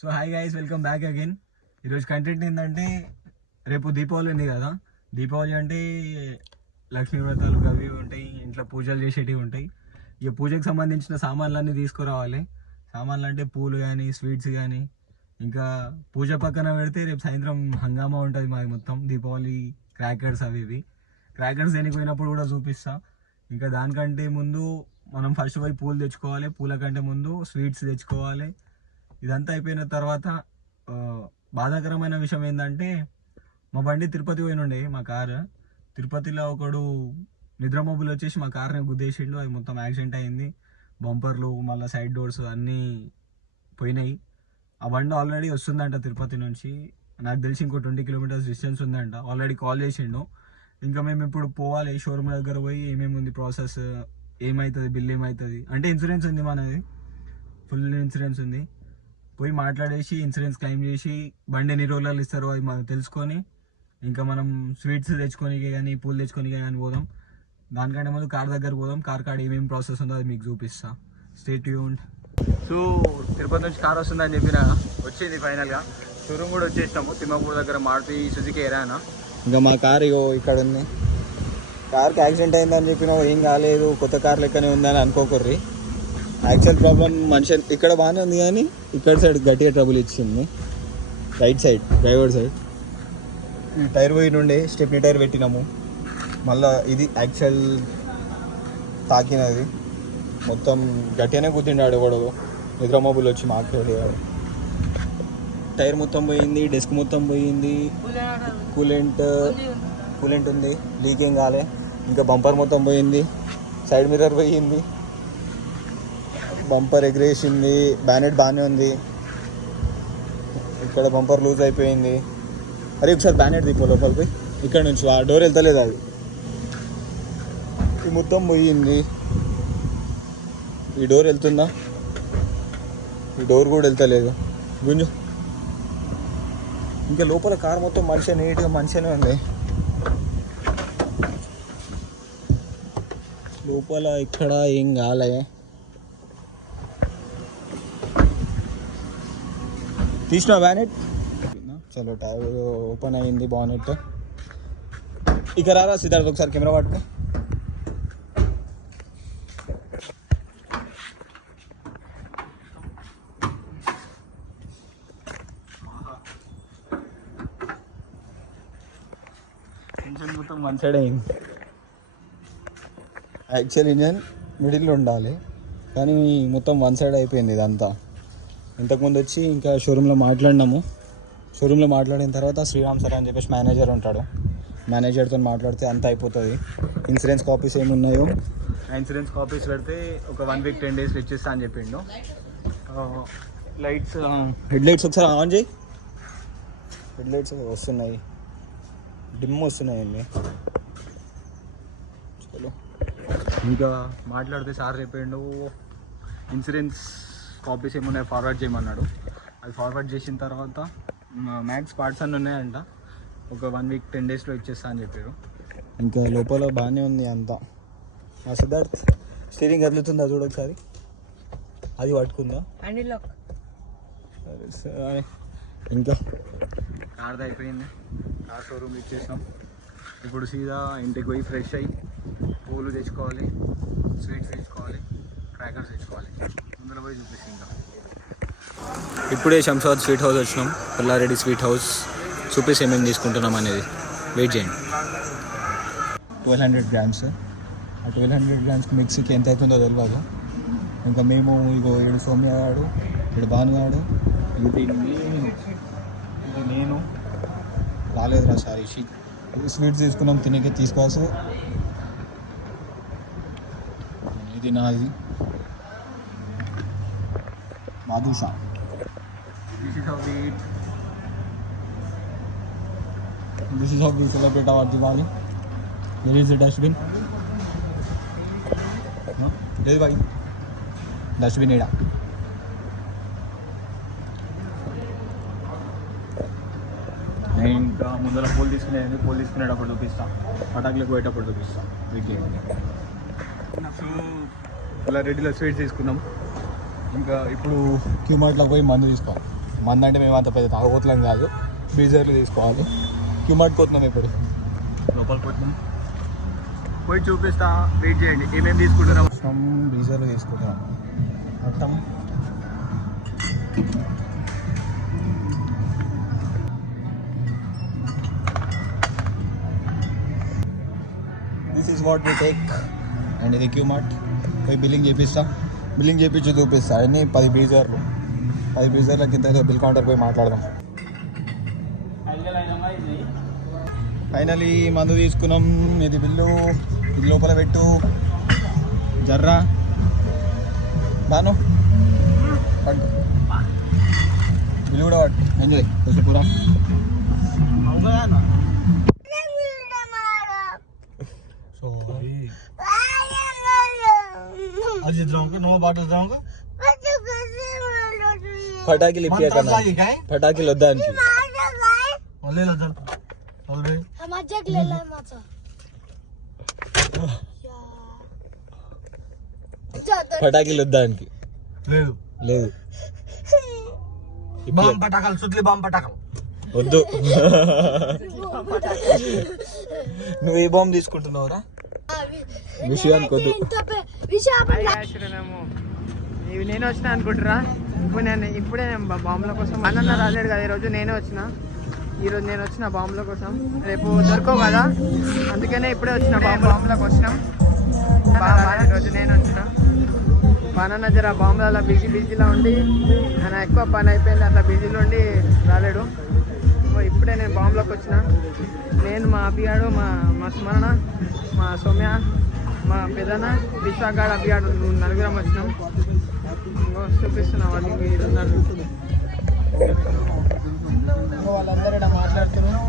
So hi guys, welcome back again. ఈరోజు content ఏంటంటే, రేపు దీపావళి ఉంది కదా. దీపావళి అంటే లక్ష్మీ వ్రతాలు అవి ఉంటాయి, ఇంట్లో పూజలు చేసేటివి ఉంటాయి. ఇక పూజకు సంబంధించిన సామాన్లన్నీ తీసుకురావాలి. సామాన్లు అంటే పూలు కానీ, స్వీట్స్ కానీ, ఇంకా పూజ పక్కన పెడితే రేపు సాయంత్రం హంగామా ఉంటుంది మాది మొత్తం. దీపావళి క్రాకర్స్ అవి ఇవి క్రాకర్స్ దేనికి పోయినప్పుడు కూడా చూపిస్తా. ఇంకా దానికంటే ముందు మనం ఫస్ట్ పోయి పూలు తెచ్చుకోవాలి. పూల కంటే ముందు స్వీట్స్ తెచ్చుకోవాలి. ఇదంతా అయిపోయిన తర్వాత బాధాకరమైన విషయం ఏంటంటే, మా బండి తిరుపతి పోయినుండే, మా కారు. తిరుపతిలో ఒకడు నిద్రమబ్బులు వచ్చేసి మా కార్ని గుద్దేసిండు. అది మొత్తం యాక్సిడెంట్ అయింది. బంపర్లు మళ్ళీ సైడ్ డోర్స్ అన్నీ పోయినాయి. ఆ బండి ఆల్రెడీ వస్తుందంట తిరుపతి నుంచి. నాకు తెలిసి ఇంకో 20 కిలోమీటర్స్ డిస్టెన్స్ ఉందంట. ఆల్రెడీ కాల్ చేసిండు. ఇంకా మేము ఇప్పుడు పోవాలి షోరూమ్ దగ్గర పోయి ఏమేమి ఉంది ప్రాసెస్, ఏమవుతుంది, బిల్ ఏమవుతుంది అంటే ఇన్సూరెన్స్ ఉంది మనది, ఫుల్ ఇన్సూరెన్స్ ఉంది. పోయి మాట్లాడేసి ఇన్సూరెన్స్ క్లెయిమ్ చేసి బండి ఎన్ని రోజులు ఇస్తారో అది మనం తెలుసుకొని ఇంకా మనం స్వీట్స్ తెచ్చుకోనికి కానీ పూలు తెచ్చుకోనికి కానీ పోదాం. దానికంటే ముందు కార్ దగ్గర పోదాం. కార్ ఏమేమి ప్రాసెస్ ఉందో అది మీకు చూపిస్తా. Stay tuned. సో తిరుపతి నుంచి కార్ వస్తుందని చెప్పిన వచ్చింది ఫైనల్గా. షోరూమ్ కూడా వచ్చేసినాము. తిమ్మపూర్ దగ్గర మారుతి సుజుకి ఎరానా. ఇంకా మా కార్ ఇగో ఇక్కడ ఉంది. కార్కి యాక్సిడెంట్ అయిందని చెప్పినావు, ఏం కాలేదు, కొత్త కార్ లెక్కనే ఉందని అనుకోకర్రి. యాక్చువల్ ప్రాబ్లం మనిషి ఇక్కడ బాగానే ఉంది, కానీ ఇక్కడ సైడ్ గట్టిగా ట్రబుల్ ఇచ్చింది. Right side, driver side. ఈ టైర్ పోయి నుండే స్టెప్నీ టైర్ పెట్టినాము. మళ్ళీ ఇది యాక్చువల్ తాకినది. మొత్తం గట్టిగానే కూర్చుండాడు ఎవడో నిద్రమబ్బులు వచ్చి మాట్లాడేవాడు. టైర్ మొత్తం పోయింది, డెస్క్ మొత్తం పోయింది, కూలెంట్ ఉంది, లీకేం కాలే. ఇంకా బంపర్ మొత్తం పోయింది, సైడ్ మిర్రర్ పోయింది, బంపర్ ఎగిరేసింది. బ్యానెట్ బాగానే ఉంది, ఇక్కడ బంపర్ లూజ్ అయిపోయింది. అరే ఒకసారి బ్యానెట్ తీపో లోపలికి, ఇక్కడ నుంచి ఆ డోర్ వెళ్తలేదు. అది ఈ మొత్తం పోయింది. ఈ డోర్ వెళ్తుందా? ఈ డోర్ కూడా వెళ్తలేదు. గుంజు. ఇంకా లోపల కార్ మొత్తం మనిషి నీట్గా మంచిగానే ఉంది. లోపల ఇక్కడ ఏం కాలే. తీసిన బ్యానెట్. చలో టైర్ ఓపెన్ అయింది, బానెట్. ఇక రారా సిద్ధార్థ్, ఒకసారి కెమెరా పట్టుకో. ఇంజన్ మొత్తం వన్ సైడ్ అయింది. యాక్చువల్ ఇంజన్ మిడిల్లో ఉండాలి, కానీ మొత్తం వన్ సైడ్ అయిపోయింది ఇదంతా. ఇంతకుముందు వచ్చి ఇంకా షోరూంలో మాట్లాడినాము. షోరూంలో మాట్లాడిన తర్వాత శ్రీరామ్ సార్ అని చెప్పేసి మేనేజర్ ఉంటాడు. మేనేజర్తో మాట్లాడితే అంత అయిపోతుంది. ఇన్సూరెన్స్ కాపీస్ ఏమి ఉన్నాయో ఆ ఇన్సూరెన్స్ కాపీస్ పెడితే ఒక 1 వీక్ 10 డేస్లో ఇచ్చేస్తా అని చెప్పిండు. లైట్స్, హెడ్ లైట్స్ ఒకసారి ఆన్ చేయి. హెడ్ లైట్స్ వస్తున్నాయి, డిమ్ వస్తున్నాయండి. చలో ఇంకా మాట్లాడితే సార్ చెప్పిండు ఇన్సూరెన్స్ కాపీస్ ఏమున్నాయి ఫార్వర్డ్ చేయమన్నాడు. అది ఫార్వర్డ్ చేసిన తర్వాత మ్యాక్స్ పార్ట్స్ అన్నీ ఉన్నాయంట. ఒక 1 వీక్ 10 డేస్లో ఇచ్చేస్తా అని చెప్పారు. ఇంకా లోపల బాగానే ఉంది అంతా. మా సిద్ధార్థ్ స్టీరింగ్ కదులుతుందా చూడు ఒకసారి, అది పట్టుకుందా. సరే ఇంకా కార్ది అయిపోయింది. కార్ షోరూమ్ ఇచ్చేసాం. ఇప్పుడు సీదా ఇంటికి పోయి ఫ్రెష్ అయ్యి పూలు తెచ్చుకోవాలి, స్వీట్స్ తెచ్చుకోవాలి, క్రాకర్స్ తెచ్చుకోవాలి. ముందులో పోయి చూపిస్తాం. ఇంకా ఇప్పుడే శంషాబాద్ స్వీట్ హౌస్ వచ్చినాం. Pulla Reddy sweet house. చూపిస్తే ఏమేమి తీసుకుంటున్నాం అనేది. వెయిట్ చేయండి. 1200 గ్రామ్స్. ఆ 1200 గ్రామ్స్కి మిక్సీకి ఎంత అవుతుందో తెలియదు. ఇంకా మేము ఇగో ఈడు సౌమ్య గాడు, ఈడు భాను గాడు, ఇది నేను రాలేదురా సారీ. స్వీట్స్ తీసుకున్నాం, తినేకే తీసుకోవాల్సి. ఇది నాది మాధుషా. This is how we celebrate our Diwali. Where is the dustbin? No? There is one. Dustbin here. ఇంకా ముందర పూలు తీసుకునేటప్పుడు చూపిస్తా, పటాకులకు పోయేటప్పుడు చూపిస్తా. సో పుల్లారెడ్డిలో స్వీట్స్ తీసుకున్నాం. ఇంకా ఇప్పుడు క్యూ మార్ట్లో పోయి మందు తీసుకోవాలి. మంది అంటే మేము అంత పెద్ద తాగబోతున్నాం కాదు, బీజర్లు తీసుకోవాలి. క్యూమార్ట్ పోతున్నాం ఇప్పుడు, లోపలికి పోతున్నాం, పోయి చూపిస్తా, వెయిట్ చేయండి. ఏమేమి తీసుకుంటున్నాం? బీజర్లు తీసుకుంటున్నాం మొత్తం. This is what we take. And ఇది క్యూమార్ట్, పోయి బిల్లింగ్ చేపిస్తా, బిల్లింగ్ చేపించి చూపిస్తా. అన్నీ 10 బీజర్లు, 10 బీజర్ల కింద బిల్ కౌంటర్ పోయి మాట్లాడదాం. ఫైనలీ మందు తీసుకున్నాం. ఇది బిల్లు, ఇది లోపల పెట్టు జర్రా బాను పట్టు, బిల్లు కూడా పట్టు. ఎంజాయ్ కొంచెం పూరా. फटाके लिपिया करना, फटाके लद्दान की ले लद्दान ऑलरेडी मजाक ले ला मचा फटाके लद्दान की లేదు లేదు బాంబ్ పటాకలు సుట్లి బాంబ్ పటాకలు వద్దు. నువ్వు ఏ బాంబ్ తీసుకుంటున్నావురా? విషయానికి వద్దు. ఇవి నేను వచ్చిన అనుకుంటురా. ఇప్పుడే బాంబుల కోసం అన్న రాలేడు కదా, ఈరోజు నేనే వచ్చిన. ఈరోజు నేను వచ్చిన బాంబుల కోసం, రేపు దొరకవు కదా, అందుకనే ఇప్పుడే వచ్చిన బాంబులకు వచ్చినాం. ఈరోజు నేను వచ్చిన. బాణన్న జర బాంబులు అలా బిజీలో ఉండి, ఆయన ఎక్కువ పని అయిపోయింది, అట్లా బిజీలో ఉండి రాలేడు. ఇప్పుడే నేను బాంబులకు వచ్చిన. నేను మా అభియాడు, మా సుమరణ, మా సౌమ్య, మా పెదన, విశ్వాగాడు, అభియాడు, నలుగురం వచ్చినాం. చూపిస్తున్నాం వాళ్ళకి ఉన్నారు. వాళ్ళందరూ ఇక్కడ మాట్లాడుతున్నారు.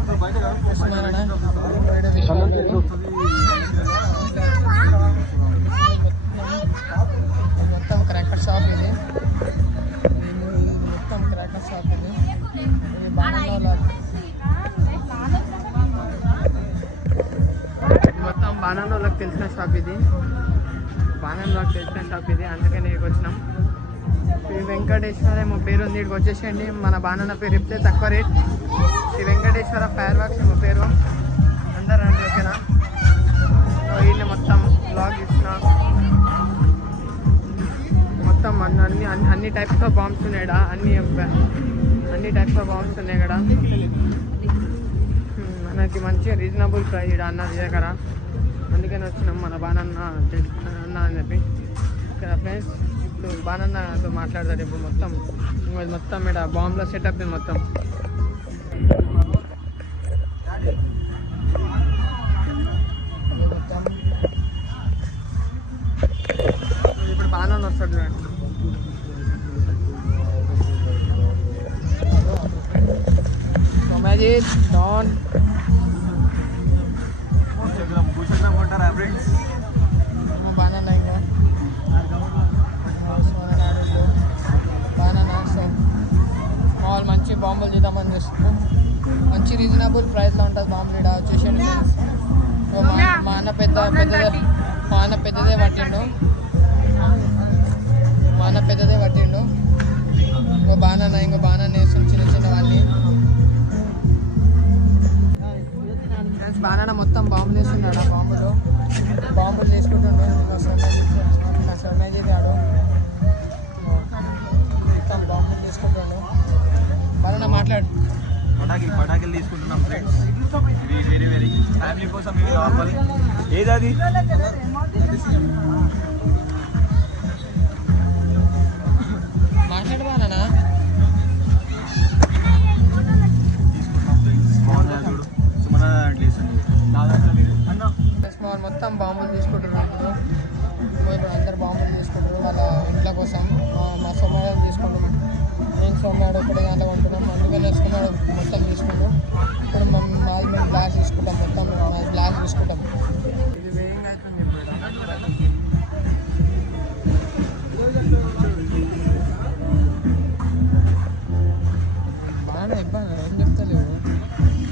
మొత్తం క్రాకర్ షాప్ ఇది, మొత్తం క్రాకర్ షాప్ ఇది. మొత్తం బాణాన్ వాళ్ళకి తెలిసిన షాప్ ఇది, బాణాన్ వాళ్ళకి తెలిసిన షాప్ ఇది, అందుకని ఇక్కడికి వచ్చినాం. శ్రీ వెంకటేశ్వర ఏమో పేరు ఉంది, ఇక్కడికి వచ్చేసేయండి. మన బాణాన్న పేరు చెప్తే తక్కువ rate. Sri Venkateswara fireworks ఏమో పేరు. అందరూ రండి, ఓకేనా? వీళ్ళని మొత్తం బ్లాగ్ ఇచ్చిన, మొత్తం అన్ని టైప్స్ ఆఫ్ బాంబ్స్ ఉన్నాయి ఇక్కడ, అన్ని టైప్స్ ఆఫ్ బాంబ్స్ ఉన్నాయి ఇక్కడ. మనకి మంచిగా రీజనబుల్ ప్రైస్ ఇక్కడ అన్న దగ్గర, అందుకని వచ్చినాం మన బాణన్న అన్న అని చెప్పి. ఇక్కడ ఫ్రెండ్స్ ఇప్పుడు బాణన్నతో మాట్లాడతారు. ఇప్పుడు మొత్తం ఇక్కడ బాంబులో సెటప్ మొత్తం. ఇప్పుడు బాణన్న వస్తాడు చూడండి. సోమాజిత్ డాన్ బాణన్న ఇంకా మామూలు మంచి బాంబులు చేద్దామని చేస్తున్నాం. మంచి రీజనబుల్ ప్రైస్లో ఉంటుంది బాంబులు ఇక్కడ వచ్చేసండి. మా అన్న పెద్దదే పట్టిండు, ఇంకో బాణన్న వేస్తుంది చిన్నవన్నీ. బాణన్న మొత్తం బాంబులు వేస్తున్నాడు. బాంబులు వేసుకుంటుండే సొన్నది ఆడు మొత్తం బాంబులు తీసుకుంటాడు. బాణన్న మాట్లాడు. పటాకులు తీసుకుంటున్నాం ఫ్రెండ్స్. ఇది వెరీ ఫ్యామిలీ కోసం ఇవి కావాలి. ఏది అది? మాట్లాడు బాణన్న. మొత్తం బాంబులు తీసుకుంటున్నారు. అందరు బాంబులు తీసుకుంటారు వాళ్ళ ఇంట్లో కోసం. మా సొమ్మాడు తీసుకుంటున్నాం, నేను సొమ్మాడు ఇప్పుడు దాంట్లో ఉంటున్నాం, అందుకని వేసుకున్నాడు మొత్తం తీసుకుంటాం. ఇప్పుడు మేము గ్లాస్ తీసుకుంటాం, మొత్తం గ్లాస్ తీసుకుంటాం. ఇది వేయంగా బాగా ఇబ్బంది, ఏం చెప్తలేవు.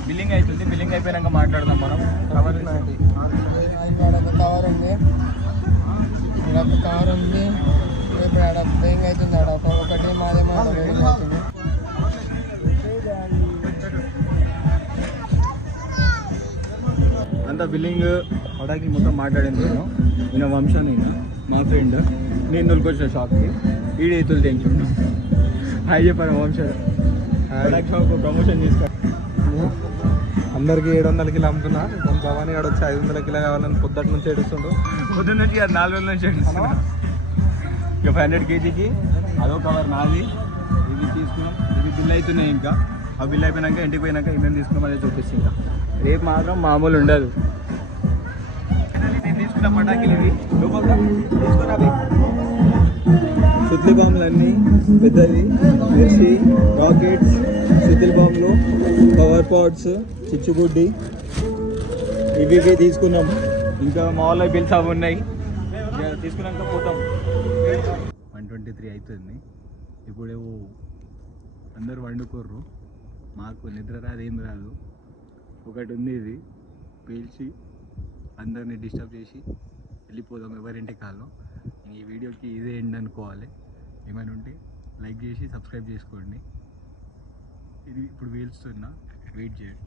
బిల్లింగ్ అవుతుంది, బిల్లింగ్ అయిపోయాక మాట్లాడదాం మనం. కవర్ ఉంది, ఇక్కడ కవర్ ఉంది. ఇప్పుడు ఆడ వేయింగ్ అవుతుంది, ఆడ ఒకటి మాదే మాట వేయింగ్ అవుతుంది. ఇదంతా బిల్లింగ్ పటాకి మొత్తం మాట్లాడింది నేను ఈయన వంశాన్ని మా ఫ్రెండ్ నేను తొలికొచ్చిన షాప్కి ఈడ ఎత్తులు తెంచుకున్నా హాయ్ చెప్పాను వంశం పటాకి షాప్ ప్రమోషన్ తీసుకో అందరికి 700 కిలో అమ్ముతున్నా కొంత భవానీ గాడు వచ్చి 500 కిలో కావాలని పొద్దుటి నుంచి ఏడుస్తుండు. పొద్దున్న నుంచి 4 రోజుల నుంచి ఏడుస్తున్నా. ఇక 500 కేజీకి అదో కవర్ నాది ఇది తీసుకున్నాం. ఇది బిల్ అవుతున్నాయి ఇంకా ఆ బిల్ అయిపోయినాక ఇంటికి పోయినాక ఏమేమి తీసుకున్నాం అదే చూపిస్తే ఇంకా రేపు మాత్రం మామూలు ఉండదు. నేను తీసుకున్న పటాకులు ఇవి తీసుకున్నా సుత్లి బాంబులు అన్నీ పెద్దది మిర్చి రాకెట్స్ సుత్లి బాంబులు పవర్ పాట్స్ చిచ్చుబుడ్డి ఇవి తీసుకున్నాం. ఇంకా మా వాళ్ళ బిల్స్ అవి ఉన్నాయి తీసుకున్నాక పోతాం. 123 అవుతుంది. ఇప్పుడు అందరు వండుకోర్రు మాకు నిద్ర రాదు ఏం రాదు. ఒకటి ఉంది ఇది పీల్చి అందరినీ డిస్టర్బ్ చేసి వెళ్ళిపోదాం ఎవరింటి కాల్లో. ఈ వీడియోకి ఇదే ఎండ్ అనుకోవాలి. ఏమైనా ఉంటే లైక్ చేసి సబ్స్క్రైబ్ చేసుకోండి. ఇది ఇప్పుడు వేల్స్తున్నా వెయిట్ చేయండి.